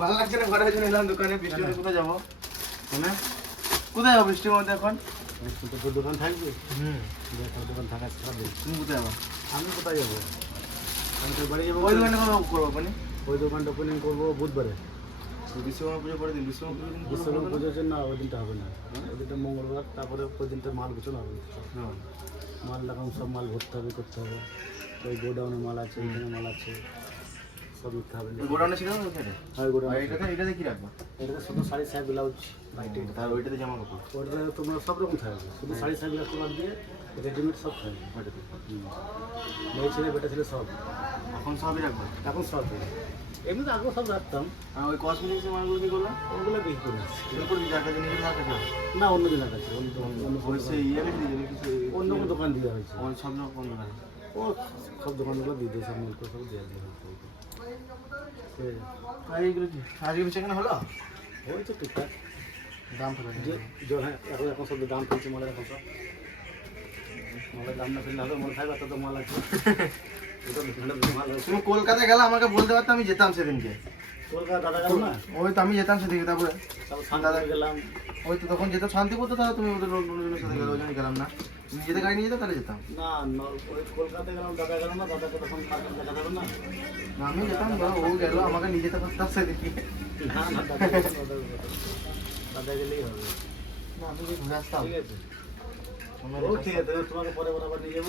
ভালো লাগছে না? ঘরে জন্য এলাম দোকানে বৃষ্টি কোথায় যাব? হ্যাঁ কোথায় যাব বৃষ্টির মধ্যে এখন? দোকান থাকবে হুম দোকান তুমি কোথায় যাব? আমি কোথায় যাব আমি বাড়ি যাব। ওই করব মানে ওই দোকানটা ওপেনিং করব বুধবারে। বিশ্বকর্মা পুজো দিন বিশ্বকর্মা পুজো বিশ্বকর্মা পুজো হচ্ছে না ওই দিনটা হবে না। ওই দিনটা মঙ্গলবার তারপরে ওই দিনটা মাল গুছানো হবে। মাল লাগাম সব মাল ভরতে হবে করতে হবে। ওই গোডাউনে মাল আছে মাল আছে। সব হবে। গোডাউনে ছিল না ওখানে হয় গোডাউন আর এটাতে এটাতে কি রাখবা? এটাতে শুধু শাড়ি সাহেব ব্লাউজ ওইটাতে জামা কাপড়। ওটাতে তোমার সব রকম থাকবে। শুধু শাড়ি সাহেব ব্লাউজ তোমার দিয়ে রেডিমেড সব থাকবে। মেয়ে ছেলে বেটা ছেলে সব। এখন সবই রাখবা? এখন সব। এমনি তো আগেও সব রাখতাম। আর ওই কসমেটিক্সের মালগুলো কি করলাম? ওগুলো বিক্রি করে এরপর যাকে জিনিস রাখা না? অন্য দিন অন্য অন্য- অন্য কোনো- ইয়ে অন্য দোকান দিয়ে হয়েছে। সব ও সব দোকানগুলো দিয়ে দিয়ে সব মিল করে সব দিয়ে দিয়ে হয়েছে এইগুলো কি? আজকে বেচে হলো? ওই তো টুকটাক। দাম ফেলে যে যে হ্যাঁ এখন এখন সব দাম ফেলছে মালের এখন সব। মালের দাম না ফেললে হবে মাল থাকবে তত মাল আছে। ওটা দোকানে মাল আছে তুমি কলকাতায় গেলে আমাকে বলতে পারতো আমি যেতাম সেদিনকে। কলকাতা দাদা গেল না? ওই তো আমি যেতাম সেদিকে তারপরে গেলাম। ওই তো তখন যেতাম শান্তিপুর তো তাহলে তুমি ওদের লোকজনের সাথে গেলে ওই জন্য গেলাম না। যেতে গাড়ি নিয়ে যেতাম তাহলে যেতাম। না ন- ওই কলকাতায় গেলাম দাদা গেল না দাদাকে তখন মার্কেট দেখা যাবে না? আমি যেতাম ধরো ও গেল আমাকে নিয়ে যেতে পারতাম সেদিকে না না দাদা গেলে দাদা গেলে। দাদা গেলেই হবে। না আমি যে ঘুরে আসতাম। ঠিক আছে। ও ঠিক আছে তোমাকে পরে পরে আবার নিয়ে যাব।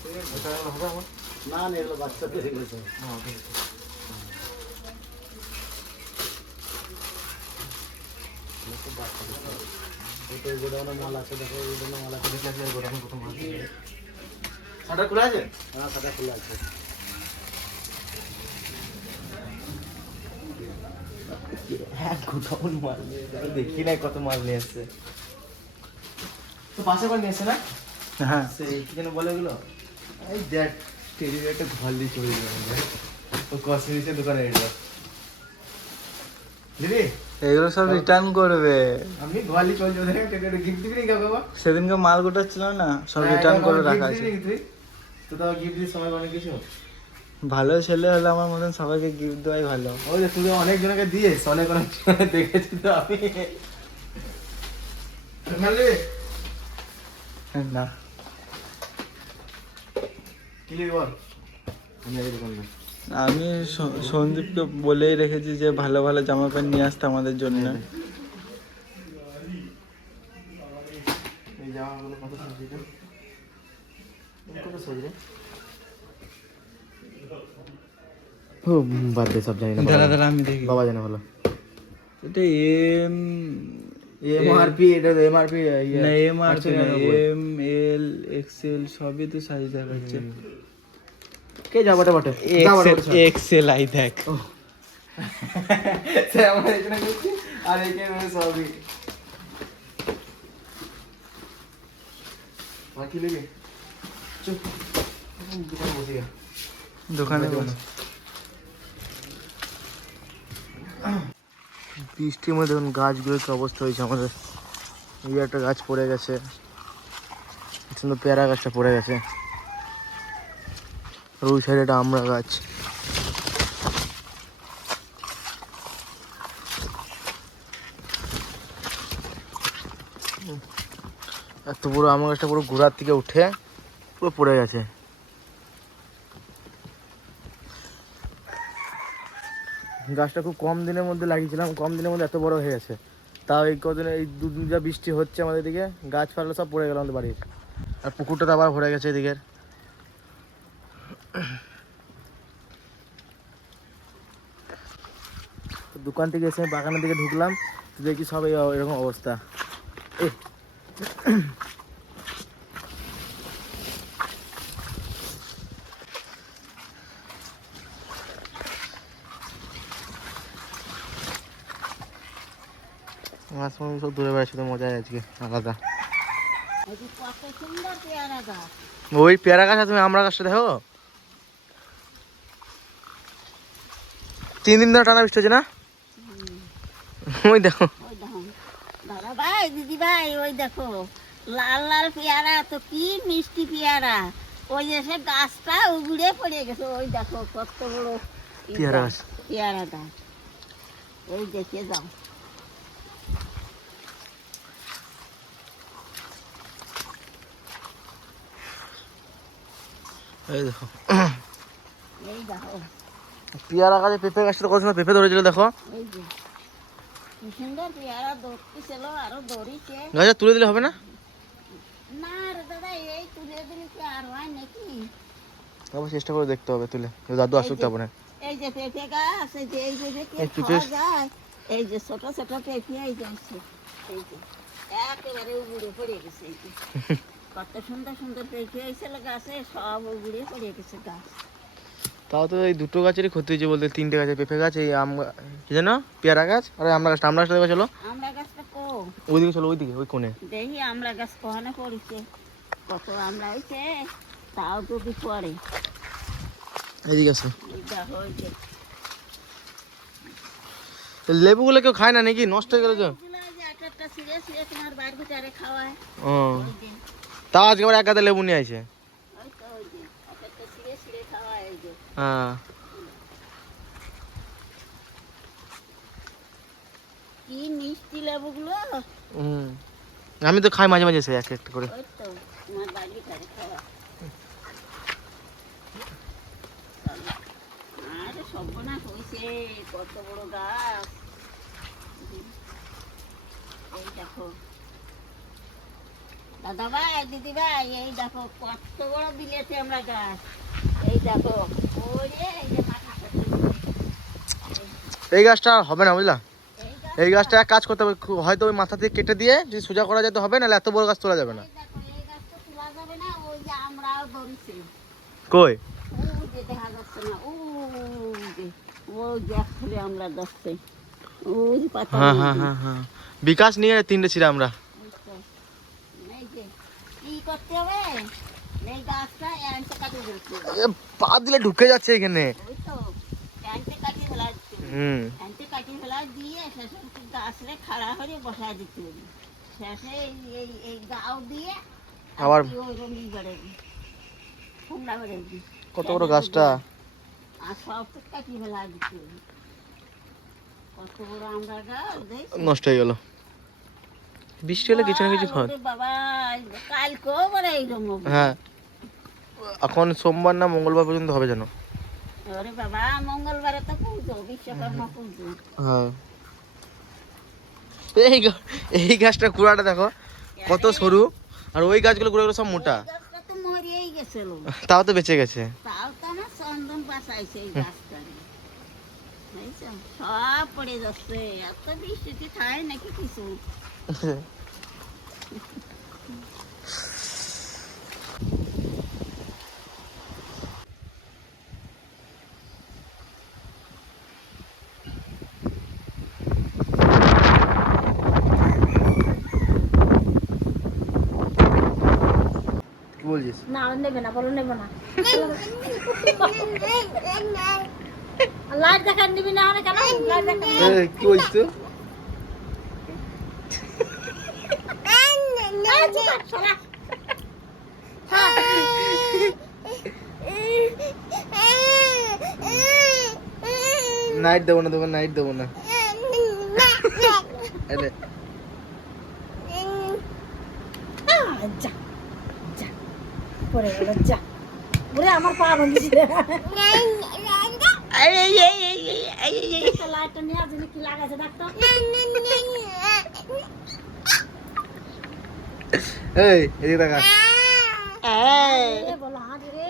ঠিক আছে। হবে আমার? না না এগুলো বাচ্চাদের এগুলো সব। হ্যাঁ ঠিক আছে বাচ্চাদের সব। গোডাউনে মাল আছে দেখো গোডাউনে মাল আছে দেখে আসি আর গোটা প্রথম শাটার খোলা আছে? হ্যাঁ সাদা খোলা আছে। হ্যাঁ মাল দেখি নাই কত মাল নিয়ে এসছে তো পাশে করে নিয়ে এসছে না। হ্যাঁ। সেই কি যেন বলে ওগুলো? এই দেখ একটা ঘর দিয়ে চলে যাবে। ও কসমেটিক্সের দোকানে এটা এগুলো সব রিটার্ন করবে। আমি দিয়ে চলে যাব টেরির গিফট দিবি নাকি বাবা? সেদিনকে মাল গোটাচ্ছিল না সব রিটার্ন করে রাখা আছে। তো তাও গিফট দিস সময় অনেক কিছু। ভালো ছেলে হলে আমার মতন সবাইকে গিফট দেওয়াই ভালো। ওই যে তুই অনেক জনকে দিয়েছ অনেক অনেক দেখেছি তো আমি। না। কি বল? আমি এই দোকান না আমি স- সন্দীপকে বলেই রেখেছি যে ভালো ভালো জামা প্যান্ট নিয়ে আসতে আমাদের জন্য। রে? ও বাদ দে সব জানি না দাঁড়া দাঁড়া আমি দেখি। বাবা জানে ভালো এটা এম এমআরপি এটা এমআরপি না M R M L XL সবই তো সাইজ দেখাচ্ছে। কে যাবাটা বটে এক্সেল আই দেখ। আমরা এখানে করছি আর এখানে সবই। আর কি চুপ। দোকানে বসে গা দোকানে বসে। বৃষ্টির মধ্যে দেখুন গাছগুলোর কি অবস্থা হয়েছে আমাদের? এই একটা গাছ পড়ে গেছে। সুন্দর পেয়ারা গাছটা পড়ে গেছে। আর ওই সাইডে একটা আমরা গাছ। এত পুরো আম গাছটা পুরো গোড়ার থেকে উঠে পুরো পড়ে গেছে। গাছটা খুব কম দিনের মধ্যে লাগিয়েছিলাম, কম দিনের মধ্যে এত বড় হয়ে গেছে। তাও এই কদিন এই দুদিন যা বৃষ্টি হচ্ছে আমাদের দিকে গাছপালা সব পড়ে গেল আমাদের বাড়ির। আর পুকুরটা তো আবার ভরে গেছে এদিকের। দোকান থেকে এসে বাগানের দিকে ঢুকলাম দেখি সব এরকম অবস্থা। এ মাছ মাংস সব দূরে বেড়াচ্ছে তো মজাই আজকে আলাদা। ওই পেয়ারা গাছ তুমি আমরা গাছটা দেখো? তিন দিন ধরে টানা বৃষ্টি হচ্ছে না? ওই দেখো। দাদা ভাই দিদি ভাই ওই দেখো। লাল লাল পেয়ারা তো কি মিষ্টি পেয়ারা। ওই যে গাছটা উগড়ে পড়ে গেছে। ওই দেখো কত বড় পেয়ারা গাছ। পেয়ারা গাছ। এই দেখে যাও। এই দেখো। এই দেখো। পেয়ারা গাছে পেঁপে গাছটা কত সময় পেঁপে ধরেছিল দেখো। গাছটা তুলে দিলে হবে না? না রে দাদা এই তুলে দিলে কি আর নাকি? তারপর চেষ্টা করে দেখতে হবে তুলে। দাদু আসুক তারপরে। এই যে পেঁপে গাছ এই যে এই যে পেঁপে- খাওয়া এই যে ছোট ছোট পেঁপে এই যে এই যে একেবারে উগুড়ে পড়ে গেছে এই যে। কত সুন্দর সুন্দর পেঁপে হয়েছিল গাছে সব উগুড়ে পড়ে গেছে গাছ। তাও তো এই দুটো গাছেরই ক্ষতি হয়েছে বলতে তিনটে গাছে পেঁপে গাছ এই আম কি যেন? পেয়ারা গাছ। আর আমরা গাছটা আমরা গাছটা দেখো চলো। কো ওইদিকে চলো ওইদিকে ওই কোণে। দেখি আমরা গাছ কখনো পড়েছে। কত আমরা হয়েছে তাও যদি পড়ে? এইদিকে আসো। তো লেবুগুলো কেউ খায় না নাকি? নষ্ট হয়ে গেলে তো। আজকে আবার এক গাদা লেবু নিয়ে আসে ওই তো ওই যে একটা একটা ছিঁড়ে ছিঁড়ে খাওয়ায় এই যে হ্যাঁ কি মিষ্টি লেবুগুলো? হুম। আমি তো খাই মাঝে মাঝে এসে এক একটা করে। কত বড় গাছ। এই দেখো। দাদা ভাই দিদি ভাই এই দেখো কত বড় বিলেছে আমরা গাছ। এই দেখো। এই গাছটা আর হবে না বুঝলা? এই গাছটা এক কাজ করতে হবে হয়তো ওই মাথা থেকে কেটে দিয়ে যদি সোজা করা যেতে হবে নাহলে এত বড় গাছ তোলা যাবে না। কই? হ্যাঁ হ্যাঁ হ্যাঁ হ্যাঁ। বিকাশ নিয়ে তিনটে ছিল আমরা। করতে হবে। পা দিলে ঢুকে যাচ্ছে এখানে। হুম। আবার- কত বড় গাছটা? নষ্ট হয়ে গেল। বৃষ্টি হলে কিছু না কিছু ওরে বাবা কালকেও বলে এইরকম হ্যাঁ। এখন সোমবার না মঙ্গলবার পর্যন্ত হবে যেন? ওরে বাবা মঙ্গলবারে তো পুজো বিশ্বকর্মা পুজো। হ্যাঁ। এই এই গাছটা কুড়াটা দেখো কত সরু। আর ওই গাছগুলো কুড়াগুলো সব মোটা। তাও তো বেঁচে গেছে। তাও তো আমার চন্দন বাঁচাইছে এই গাছটা সব পড়ে যাচ্ছে। এত বৃষ্টি খায় নাকি কিছু কি বলছিস না নেবে না বলো নেবে না। লাইট দেখান নিবি না লাইট দেখান কি বলছিস তুই নাইট দেবো না তোকে নাইট দেবো না। যা। পড়ে গেল যা। ওরে আমার পা ভাঙিস লাইটটা নিয়ে আসলে কি লাগাইছে ডাক্তার এই এদিকে দেখা। এ বলো হাত রে।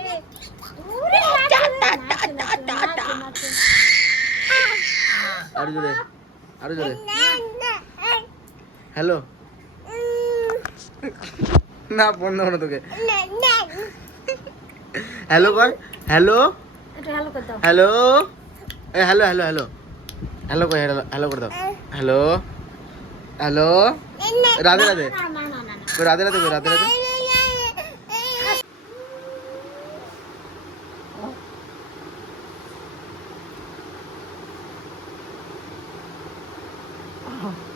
ওরে নাচে, নাচে, নাচে, নাচে। আরও জোরে আরও জোরে। হ্যালো। না দেবো না তোকে। হ্যালো কর hello. Hello hello. Hello hello hello. কর হ্যালো কর দাও। Hello. Hello. Radhe Radhe. Radhe Radhe Radhe Radhe. Oh.